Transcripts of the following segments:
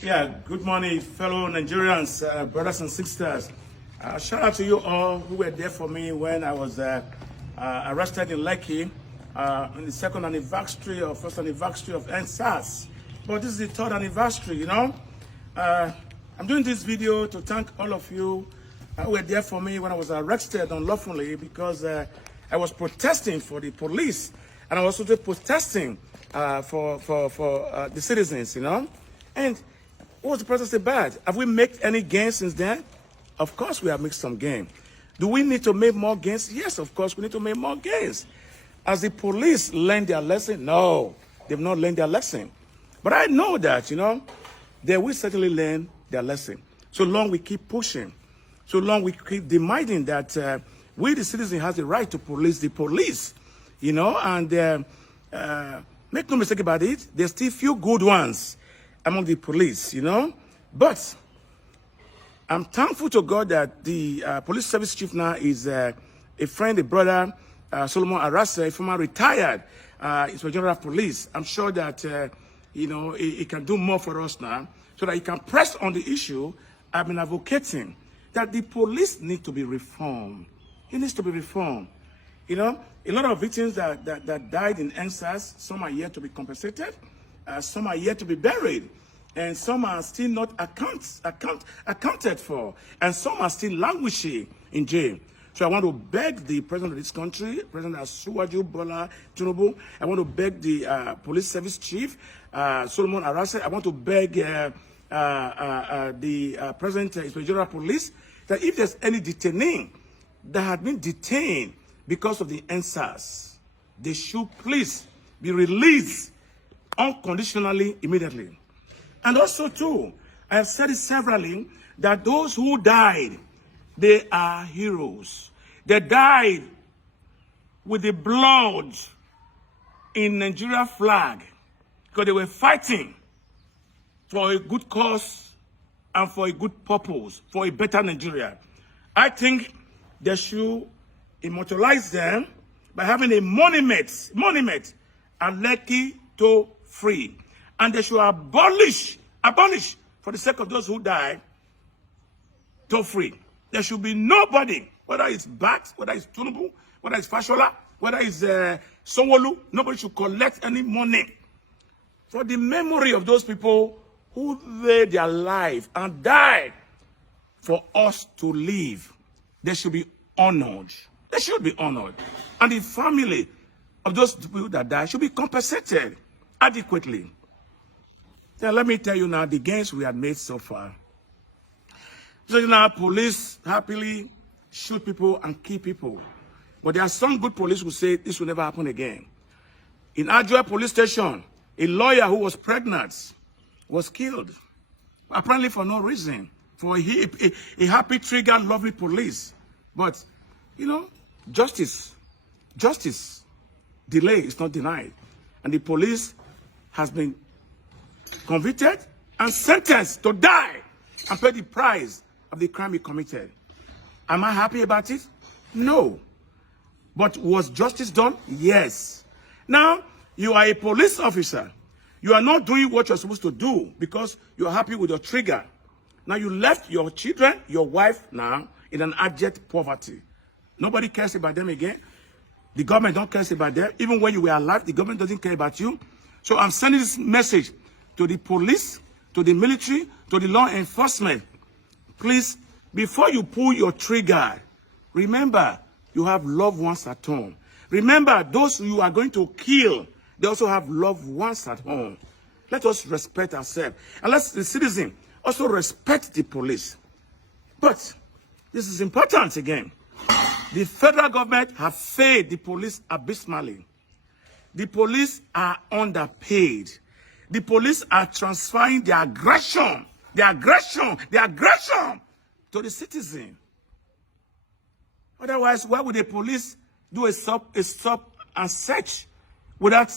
Yeah, good morning, fellow Nigerians, brothers and sisters. Shout out to you all who were there for me when I was arrested in Lekki in the second anniversary or first anniversary of NSAS. But this is the third anniversary, you know. I'm doing this video to thank all of you who were there for me when I was arrested unlawfully because I was protesting for the police and I was also protesting for the citizens, you know. And what was the protest about? Have we made any gains since then? Of course we have made some gain. Do we need to make more gains? Yes, of course we need to make more gains. Has the police learned their lesson? No, they've not learned their lesson. But I know that, you know, they will certainly learn their lesson. So long we keep pushing, so long we keep demanding that we, the citizen, has the right to police the police, you know, and make no mistake about it, there's still few good ones among the police, you know. But I'm thankful to God that the police service chief now is a friend, a brother, Solomon Arase, a former retired Inspector General of Police. I'm sure that, you know, he can do more for us now so that he can press on the issue. I've been advocating that the police need to be reformed. It needs to be reformed. You know, a lot of victims that died in NSAS, some are yet to be compensated, some are yet to be buried, and some are still not accounted for, and some are still languishing in jail. So I want to beg the president of this country, President Osagie Eholor ULTIMATE, I want to beg the police service chief, Solomon Arase, I want to beg the President Inspector General of Police, that if there's any detainee that had been detained because of the NSAS, they should please be released unconditionally, immediately. And also, too, I have said it severally, that those who died, they are heroes. They died with the blood in Nigeria flag because they were fighting for a good cause and for a good purpose, for a better Nigeria. I think they should immortalize them by having a monument and Lekki to free. And they should abolish for the sake of those who died, to free. There should be nobody, whether it's Bat, whether it's Tunubu, whether it's Fashola, whether it's Sonwolu, nobody should collect any money for the memory of those people who laid their life and died for us to live. They should be honored. They should be honored. And the family of those people that died should be compensated adequately. Then let me tell you now the gains we have made so far. So now police happily shoot people and kill people. But there are some good police who say this will never happen again. In Ajua police station, a lawyer who was pregnant was killed. Apparently for no reason. For a happy, triggered, lovely police. But, you know, justice, delay is not denied. And the police has been convicted and sentenced to die and pay the price of the crime he committed. Am I happy about it? No. But was justice done? Yes. Now, you are a police officer. You are not doing what you're supposed to do because you're happy with your trigger. Now you left your children, your wife now, in an abject poverty. Nobody cares about them again. The government don't care about them. Even when you were alive, the government doesn't care about you. So I'm sending this message to the police, to the military, to the law enforcement. Please, before you pull your trigger, remember you have loved ones at home. Remember those you are going to kill, they also have loved ones at home. Let us respect ourselves. And let the citizen also respect the police. But this is important again. The federal government have failed the police abysmally. The police are underpaid. The police are transferring the aggression to the citizen. Otherwise, why would the police do a stop and search without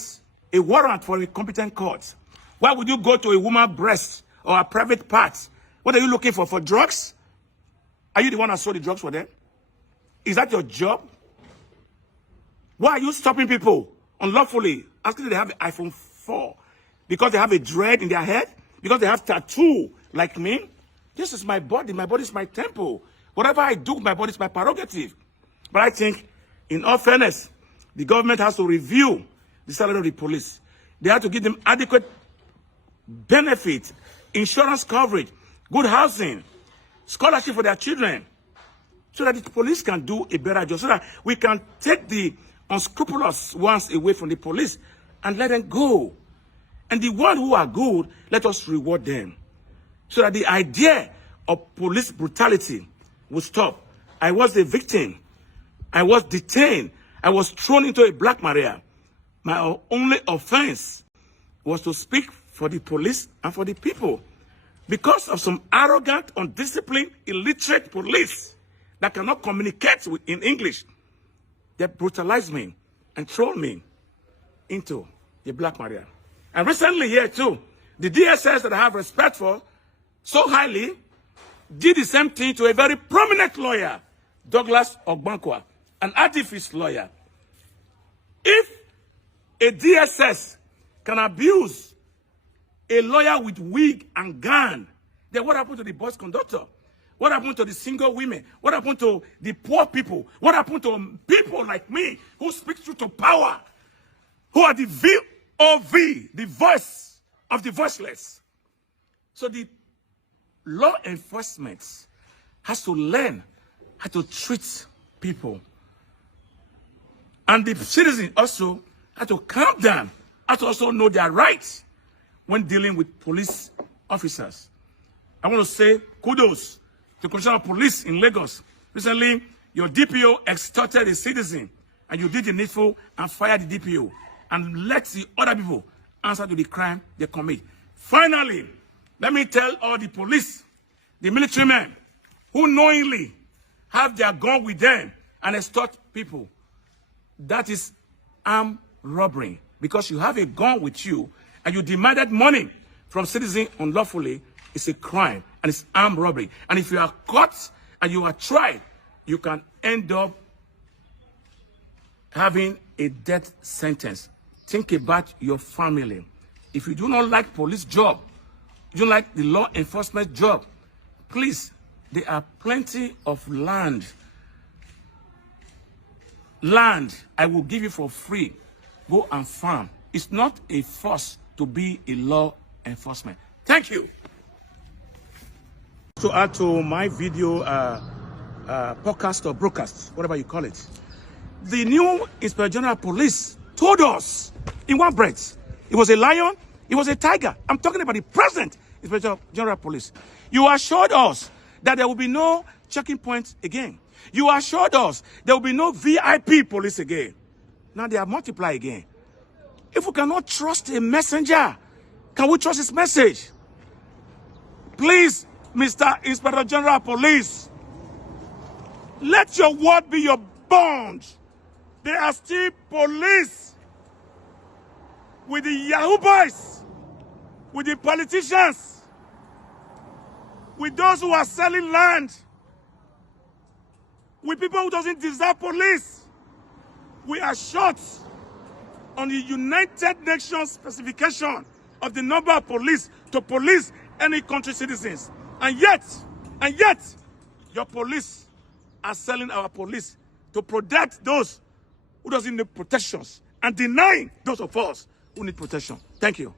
a warrant for a competent court? Why would you go to a woman's breast or a private part? What are you looking for? For drugs? Are you the one that sold the drugs for them? Is that your job? Why are you stopping people unlawfully, asking them to have an iPhone 4? Because they have a dread in their head? because they have tattoo like me. This is my body. My body is my temple. Whatever I do, my body is my prerogative. But I think, in all fairness, the government has to review the salary of the police. They have to give them adequate benefit, insurance coverage, good housing, scholarship for their children, so that the police can do a better job, so that we can take the unscrupulous ones away from the police and let them go. And the ones who are good, let us reward them, so that the idea of police brutality will stop. I was a victim. I was detained. I was thrown into a black maria. My only offense was to speak for the police and for the people. Because of some arrogant, undisciplined, illiterate police that cannot communicate in English, they brutalized me and thrown me into the black maria. And recently here too, the DSS that I have respect for so highly did the same thing to a very prominent lawyer, Douglas Ogbankwa, an activist lawyer. If a DSS can abuse a lawyer with wig and gown, then what happened to the bus conductor? What happened to the single women? What happened to the poor people? What happened to people like me who speak truth to power, who are the VOV, the voice of the voiceless? So the law enforcement has to learn how to treat people. And the citizens also have to calm down, have to also know their rights when dealing with police officers. I want to say kudos to the Commissioner of Police in Lagos. Recently, your DPO extorted a citizen, and you did the needful and fired the DPO and let the other people answer to the crime they commit. Finally, let me tell all the police, the military men who knowingly have their gun with them and extort people, that is armed robbery. Because you have a gun with you and you demanded money from citizens unlawfully, it's a crime and it's armed robbery. And if you are caught and you are tried, you can end up having a death sentence. Think about your family. If you do not like police job, you don't like the law enforcement job, please, there are plenty of land. Land I will give you for free. Go and farm. It's not a force to be a law enforcement. Thank you. To add to my video podcast or broadcast, whatever you call it, the new Inspector General of Police told us in one breath, it was a lion, it was a tiger. I'm talking about the present Inspector General of Police. You assured us that there will be no checking points again. You assured us there will be no VIP police again. Now they are multiplied again. If we cannot trust a messenger, can we trust his message? Please, Mr. Inspector General of Police, let your word be your bond. They are still police with the Yahoo boys, with the politicians, with those who are selling land, with people who doesn't deserve police. We are short on the United Nations specification of the number of police to police any country citizens. And yet, your police are selling our police to protect those who doesn't need protections and denying those of us who need protection. Thank you.